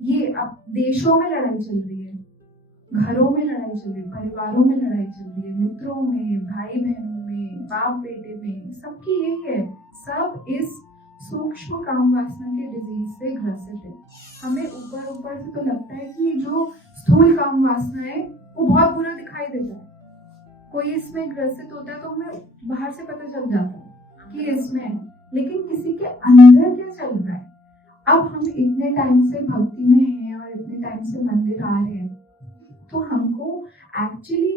ये अब देशों में लड़ाई चल रही है, घरों में लड़ाई चल रही है, परिवारों में लड़ाई चल रही है, मित्रों में, भाई बहनों में, बाप बेटे में, सबकी यही है। सब इस सूक्ष्म काम वासना के डिजीज से ग्रसित है। हमें ऊपर ऊपर से तो लगता है कि जो स्थूल काम वासना है वो बहुत बुरा दिखाई देता है। कोई इसमें ग्रसित होता है तो हमें बाहर से पता चल जाता है कि इसमें है, लेकिन किसी के अंदर क्या चल रहा है। अब हम इतने टाइम से भक्ति में हैं और इतने टाइम से मंदिर आ रहे हैं, तो हमको एक्चुअली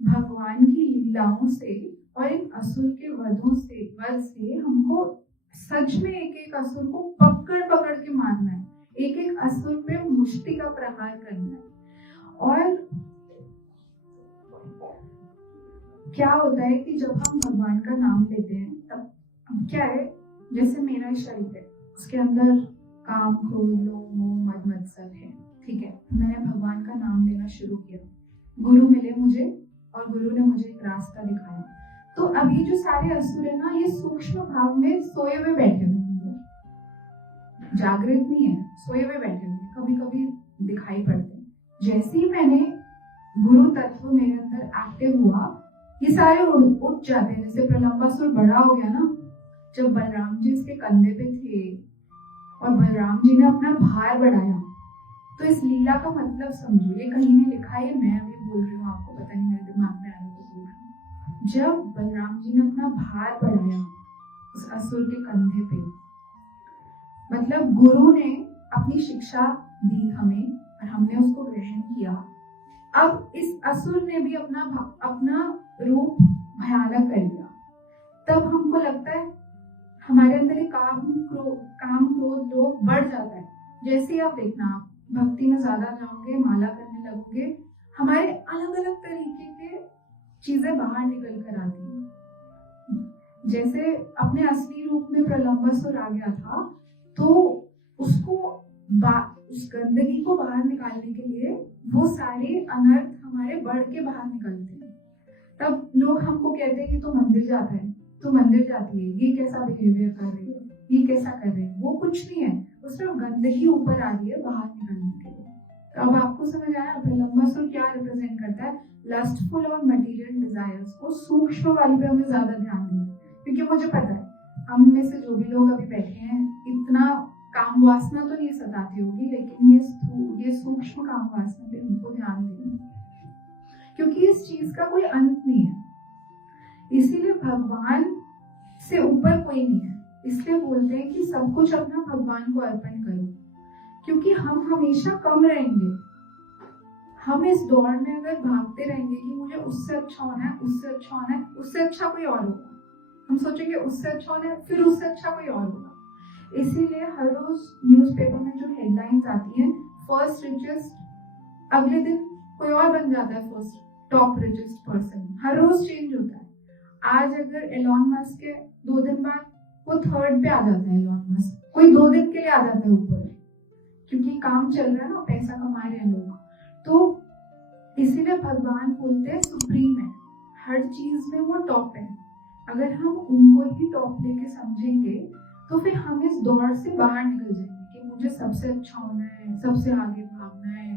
भगवान की लीलाओं से और इन असुर के वध से हमको सच में एक एक असुर को पकड़ पकड़ के मारना है, एक एक असुर पे मुष्टि का प्रहार करना है। और क्या होता है कि जब हम भगवान का नाम लेते हैं, तब क्या है, जैसे मेरा शरीर है, उसके अंदर काम, क्रोध, लोभ, मोह, मद मत्सर है, ठीक है। मैंने भगवान का नाम लेना शुरू किया, गुरु मिले मुझे और गुरु ने मुझे एक रास्ता दिखाया। तो अभी जो सारे असुर है ना, ये सूक्ष्म भाव में सोए हुए बैठे हुए हैं, जागृत नहीं है, सोए हुए बैठे हुए, कभी कभी दिखाई पड़ते हैं। जैसे ही मैंने गुरु तत्व मेरे अंदर एक्टिव हुआ, ये सारे उठ जाते हैं। जैसे प्रलंबासुर बड़ा हो गया ना, जब बलराम जी इसके कंधे पे थे और बलराम जी ने अपना भार बढ़ाया, तो इस लीला का मतलब समझो, ये कहीं नहीं लिखा है, मैं अभी बोल रही हूँ, आपको पता नहीं, मेरे दिमाग में आ रहा है तो बोल रही हूँ। जब बलराम जी ने अपना भार बढ़ाया उस असुर के कंधे पे, मतलब गुरु ने अपनी शिक्षा दी हमें और हमने उसको ग्रहण किया। अब इस असुर ने भी अपना रूप भयानक कर लिया। तब हमको लगता है हमारे अंदर एक काम क्रोध लोभ बढ़ जाता है। जैसे ही आप देखना, आप भक्ति में ज्यादा जाओगे, माला करने लगोगे, हमारे अलग अलग तरीके के चीजें बाहर निकल कर आती हैं। जैसे अपने असली रूप में प्रलंबासुर आ गया था, तो उसको उस गंदगी को बाहर निकालने के लिए वो सारे अनर्थ हमारे बढ़ के बाहर निकलते हैं। तब लोग हमको कहते हैं कि तो मंदिर जाता है, तो मंदिर जाती है, ये कैसा बिहेवियर कर रही है, ये कैसा कर रहे हैं। वो कुछ नहीं है, वो सिर्फ गंदगी ऊपर आ रही है बाहर निकलने के लिए। तो अब आपको समझ आया फिर लंबा सूत्र क्या रिप्रेजेंट करता है? लस्टफुल और मटेरियल डिजायर्स को सूक्ष्म वाली पे हमें ज्यादा ध्यान देना है, क्योंकि मुझे पता है हम में से जो भी लोग अभी बैठे हैं इतना काम वासना तो नहीं सताती होगी, लेकिन ये सूक्ष्म काम वासना पे उनको ध्यान देना, क्योंकि इस चीज का कोई अंत नहीं है। इसीलिए भगवान से ऊपर कोई नहीं है, इसलिए बोलते हैं कि सब कुछ अपना भगवान को अर्पण करो, क्योंकि हम हमेशा कम रहेंगे। हम इस दौड़ में अगर भागते रहेंगे कि मुझे उससे अच्छा होना है, उससे अच्छा होना है, उससे अच्छा कोई और होगा, हम सोचेंगे उससे अच्छा होना है, फिर उससे अच्छा कोई और होगा। इसीलिए हर रोज न्यूज़पेपर में जो हेडलाइंस आती हैं, फर्स्ट रिचेस्ट, अगले दिन कोई और बन जाता है फर्स्ट टॉप रिचेस्ट पर्सन, हर रोज चेंज होता है। आज अगर एलॉन मस्क है, 2 दिन बाद वो थर्ड पे आ जाता है एलॉन मस्क, कोई 2 दिन के लिए आ जाता है ऊपर, क्योंकि काम चल रहा है ना, पैसा कमा रहे हैं लोग। तो इसीलिए भगवान बोलते हैं सुप्रीम है, हर चीज में वो टॉप है। अगर हम उनको ही टॉप लेके समझेंगे तो फिर हम इस दौड़ से बाहर निकल जाएंगे कि मुझे सबसे अच्छा होना है, सबसे आगे भागना है।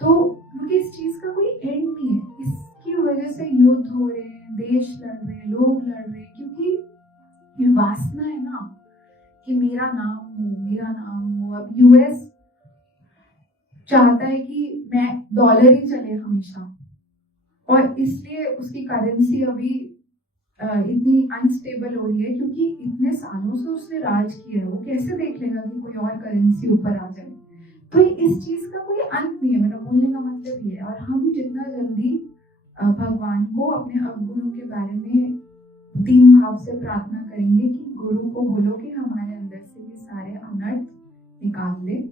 तो क्योंकि इस चीज का कोई एंड नहीं है, इसकी वजह से युद्ध हो रहे हैं, देश लड़ रहे हैं, लोग लड़ रहे हैं, क्योंकि ये वासना है ना कि मेरा नाम हो, मेरा नाम हो। अब यूएस चाहता है कि मैं डॉलर ही चले हमेशा, और इसलिए उसकी करेंसी अभी इतनी अनस्टेबल हो रही है, क्योंकि इतने सालों से उसने राज किया है, वो कैसे देख लेगा कि कोई और करेंसी ऊपर आ जाए। तो इस चीज का कोई अंत नहीं है, मेरा बोलने का मतलब ये है। और हम जितना जल्दी भगवान को अपने अवगुणों के बारे में दीन भाव से प्रार्थना करेंगे कि गुरु को बोलो कि हमारे अंदर से ये सारे अनर्थ निकाल दे,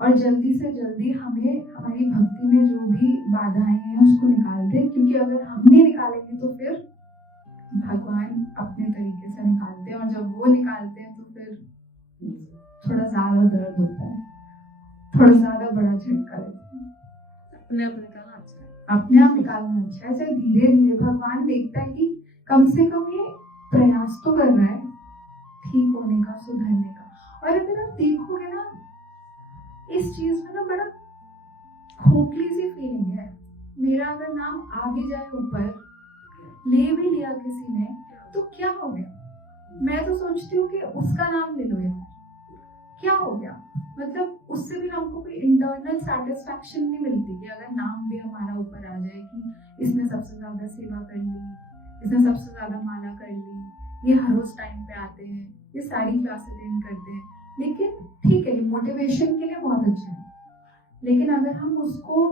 और जल्दी से जल्दी हमें हमारी भक्ति में जो भी बाधाएं हैं उसको निकाल दे, क्योंकि अगर हम नहीं निकालेंगे तो फिर भगवान अपने तरीके से निकालते हैं, और जब वो निकालते हैं तो फिर थोड़ा ज्यादा दर्द होता है, थोड़ा ज्यादा बड़ा झटका लगता है। अपने आप निकालना अच्छा है, अपने आप निकालना अच्छा है, चाहे धीरे धीरे। भगवान देखता है कि कम से कम ये प्रयास तो कर रहा है ठीक होने का, सुधरने का। और अगर आप देखोगे ना, इस चीज में ना बड़ा खोखली सी फीलिंग है। मेरा अगर नाम आ भी जाए ऊपर, ले भी लिया किसी ने, तो क्या हो गया? मैं तो सोचती हूँ कि उसका नाम ले लो यार, क्या हो गया? मतलब उससे भी हमको कोई इंटरनल सेटिस्फैक्शन नहीं मिलती कि अगर नाम भी हमारा ऊपर आ जाए कि इसने सबसे ज्यादा सेवा कर ली, इसने सबसे ज्यादा माला कर ली, ये हर रोज टाइम पे आते हैं, ये सारी क्लास अटेंड करते हैं। लेकिन ठीक है, मोटिवेशन के लिए बहुत अच्छा है, लेकिन अगर हम उसको,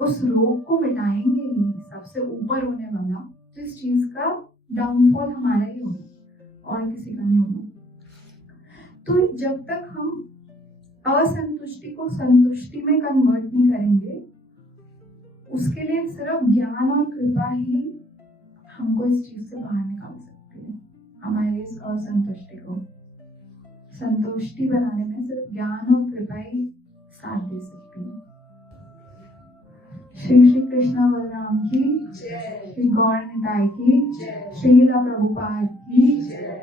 उस रोग को मिटाएंगे नहीं, सबसे ऊपर होने वाला, तो इस चीज का डाउनफॉल हमारा ही होगा और किसी का नहीं होगा। तो जब तक हम असंतुष्टि को संतुष्टि में कन्वर्ट नहीं करेंगे, उसके लिए सिर्फ ज्ञान और कृपा ही हमको इस चीज से बाहर निकाल सकती है। हमारे इस असंतुष्टि को संतुष्टि बनाने में सिर्फ ज्ञान और कृपा ही साथ दे सकती है। श्री श्री कृष्ण बलराम की जय, श्री गौर निताई की जय, श्रीला प्रभुपाद की जय।